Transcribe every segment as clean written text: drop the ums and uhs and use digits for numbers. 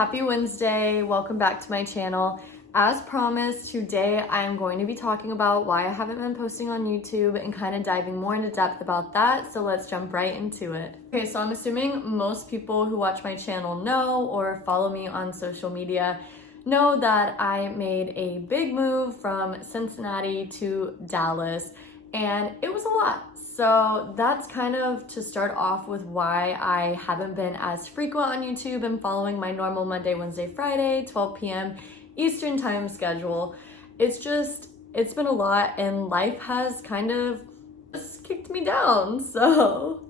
happy Wednesday. Welcome back to my channel. As promised, today I am going to be talking about why I haven't been posting on YouTube and kind of diving more into depth about that. So let's jump right into it. Okay, so I'm assuming most people who watch my channel know or follow me on social media know that I made a big move from Cincinnati to Dallas, and it was a lot. So that's kind of to start off with why I haven't been as frequent on YouTube and following my normal Monday, Wednesday, Friday, 12 p.m. Eastern time schedule. It's been a lot, and life has kind of just kicked me down. So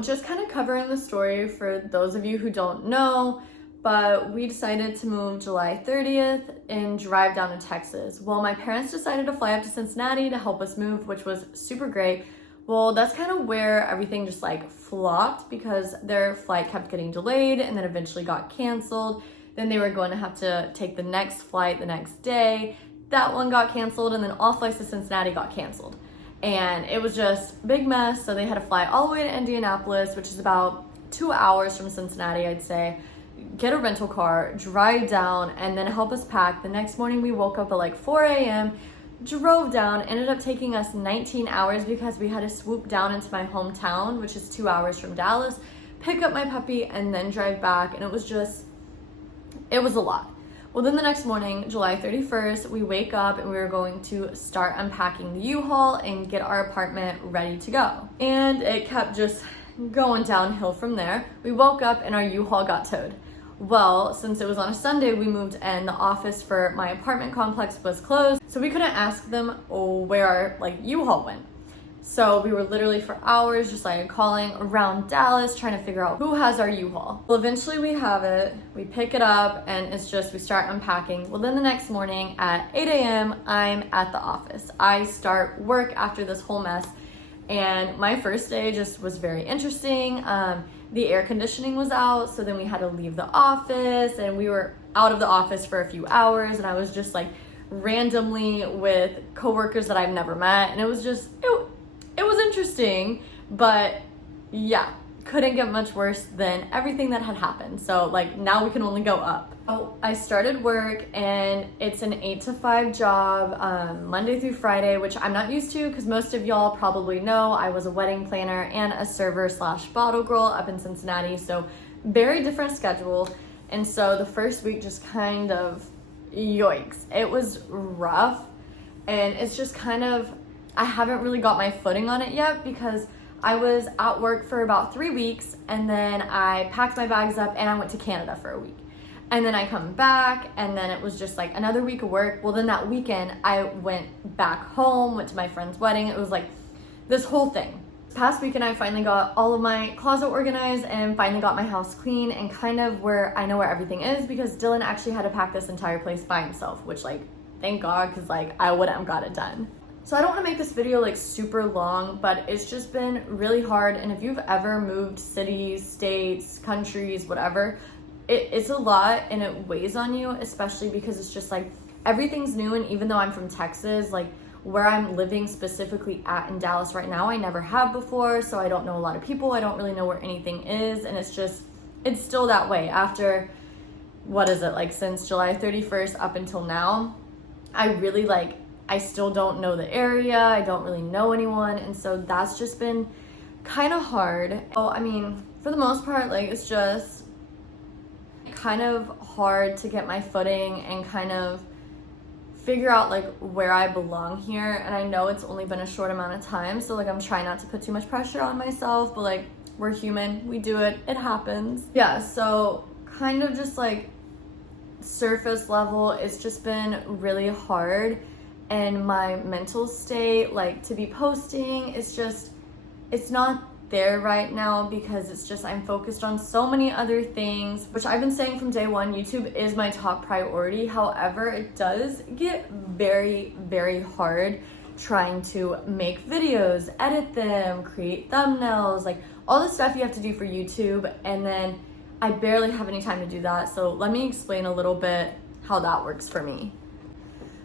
just kind of covering the story for those of you who don't know, but we decided to move July 30th and drive down to Texas. Well, my parents decided to fly up to Cincinnati to help us move, which was super great. Well, that's kind of where everything just like flopped because their flight kept getting delayed and then eventually got canceled. Then they were going to have to take the next flight the next day. That one got canceled, and then all flights to Cincinnati got canceled. And it was just a big mess. So they had to fly all the way to Indianapolis, which is about 2 hours from Cincinnati, I'd say. Get a rental car, drive down, and then help us pack. The next morning we woke up at like 4 a.m., drove down, ended up taking us 19 hours because we had to swoop down into my hometown, which is 2 hours from Dallas, pick up my puppy, and then drive back. And it was a lot. Well, then the next morning, July 31st, we wake up and we were going to start unpacking the U-Haul and get our apartment ready to go. And it kept just going downhill from there. We woke up and our U-Haul got towed. Well, since it was on a Sunday, we moved and the office for my apartment complex was closed, so we couldn't ask them where our U-Haul went. So we were literally for hours just calling around Dallas trying to figure out who has our U-Haul. Well, eventually we have it, we pick it up, and we start unpacking. Well, then the next morning at 8 a.m., I'm at the office. I start work after this whole mess, and my first day just was very interesting. The air conditioning was out, so then we had to leave the office, and we were out of the office for a few hours, and I was just randomly with coworkers that I've never met, and it was interesting, but yeah, couldn't get much worse than everything that had happened. So now we can only go up. Oh, I started work, and it's an 8 to 5 job, Monday through Friday, which I'm not used to because most of y'all probably know I was a wedding planner and a server / bottle girl up in Cincinnati. So very different schedule. And so the first week just kind of, yikes, it was rough. And it's just I haven't really got my footing on it yet because I was at work for about 3 weeks, and then I packed my bags up and I went to Canada for a week. And then I come back, and then it was just another week of work. Well, then that weekend I went back home, went to my friend's wedding. It was this whole thing. Past weekend I finally got all of my closet organized and finally got my house clean and kind of where I know where everything is because Dylan actually had to pack this entire place by himself, which thank God, because I wouldn't have got it done. So I don't want to make this video super long, but it's just been really hard. And if you've ever moved cities, states, countries, whatever, it's a lot and it weighs on you, especially because it's just everything's new. And even though I'm from Texas, where I'm living specifically at in Dallas right now, I never have before. So I don't know a lot of people. I don't really know where anything is. And it's still that way after, what is it, since July 31st up until now, I really I still don't know the area. I don't really know anyone. And so that's just been kind of hard. Oh, I mean, for the most part, it's just kind of hard to get my footing and kind of figure out where I belong here. And I know it's only been a short amount of time. So I'm trying not to put too much pressure on myself, but we're human. We do it. It happens. Yeah. So kind of just surface level, it's just been really hard. And my mental state, to be posting, it's not there right now because I'm focused on so many other things, which I've been saying from day one, YouTube is my top priority. However, it does get very, very hard trying to make videos, edit them, create thumbnails, all the stuff you have to do for YouTube. And then I barely have any time to do that. So let me explain a little bit how that works for me.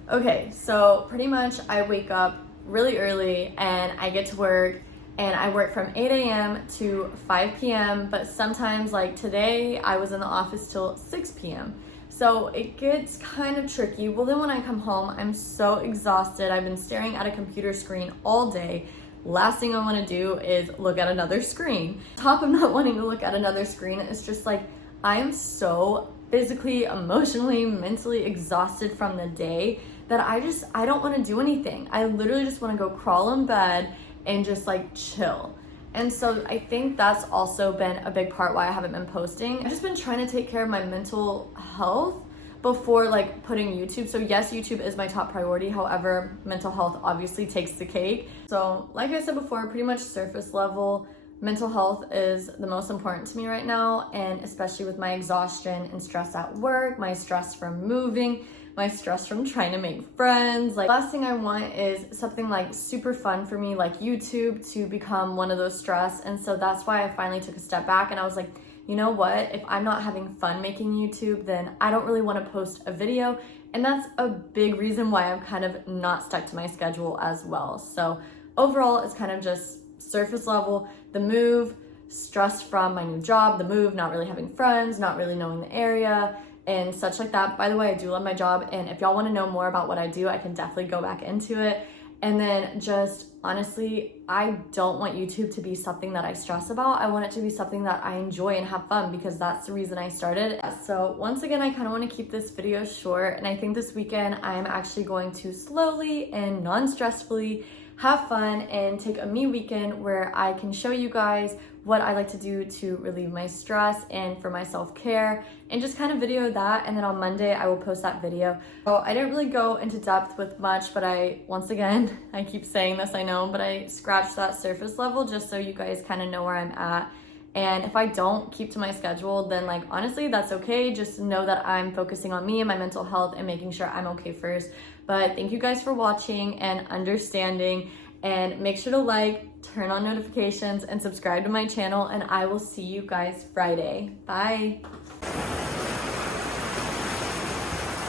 Okay, so pretty much I wake up really early and I get to work and I work from 8 a.m. to 5 p.m. But sometimes, like today, I was in the office till 6 p.m. So it gets kind of tricky. Well, then when I come home, I'm so exhausted. I've been staring at a computer screen all day. Last thing I want to do is look at another screen. Top of not wanting to look at another screen is just like, I am so physically, emotionally, mentally exhausted from the day that I don't want to do anything. I literally just want to go crawl in bed and just like chill. And so I think that's also been a big part why I haven't been posting. I've just been trying to take care of my mental health before like putting YouTube. So yes, YouTube is my top priority. However, mental health obviously takes the cake. So like I said before, pretty much surface level, mental health is the most important to me right now. And especially with my exhaustion and stress at work, my stress from moving, my stress from trying to make friends. Like last thing I want is something like super fun for me, like YouTube, to become one of those stress. And so that's why I finally took a step back and I was like, you know what? If I'm not having fun making YouTube, then I don't really want to post a video. And that's a big reason why I'm kind of not stuck to my schedule as well. So overall, it's kind of just surface level, the move, stress from my new job, the move, not really having friends, not really knowing the area, and such like that. By the way, I do love my job, and if y'all want to know more about what I do, I can definitely go back into it. And then just honestly, I don't want YouTube to be something that I stress about. I want it to be something that I enjoy and have fun, because that's the reason I started. So once again, I kind of want to keep this video short, and I think this weekend I'm actually going to slowly and non-stressfully have fun and take a me weekend where I can show you guys what I like to do to relieve my stress and for my self-care, and just kind of video that. And then on Monday I will post that video. So I didn't really go into depth with much, but once again, I keep saying this, I know, but I scratched that surface level just so you guys kind of know where I'm at. And if I don't keep to my schedule, then like honestly, that's okay. Just know that I'm focusing on me and my mental health and making sure I'm okay first. But thank you guys for watching and understanding, and make sure to like, turn on notifications, and subscribe to my channel, and I will see you guys Friday. Bye.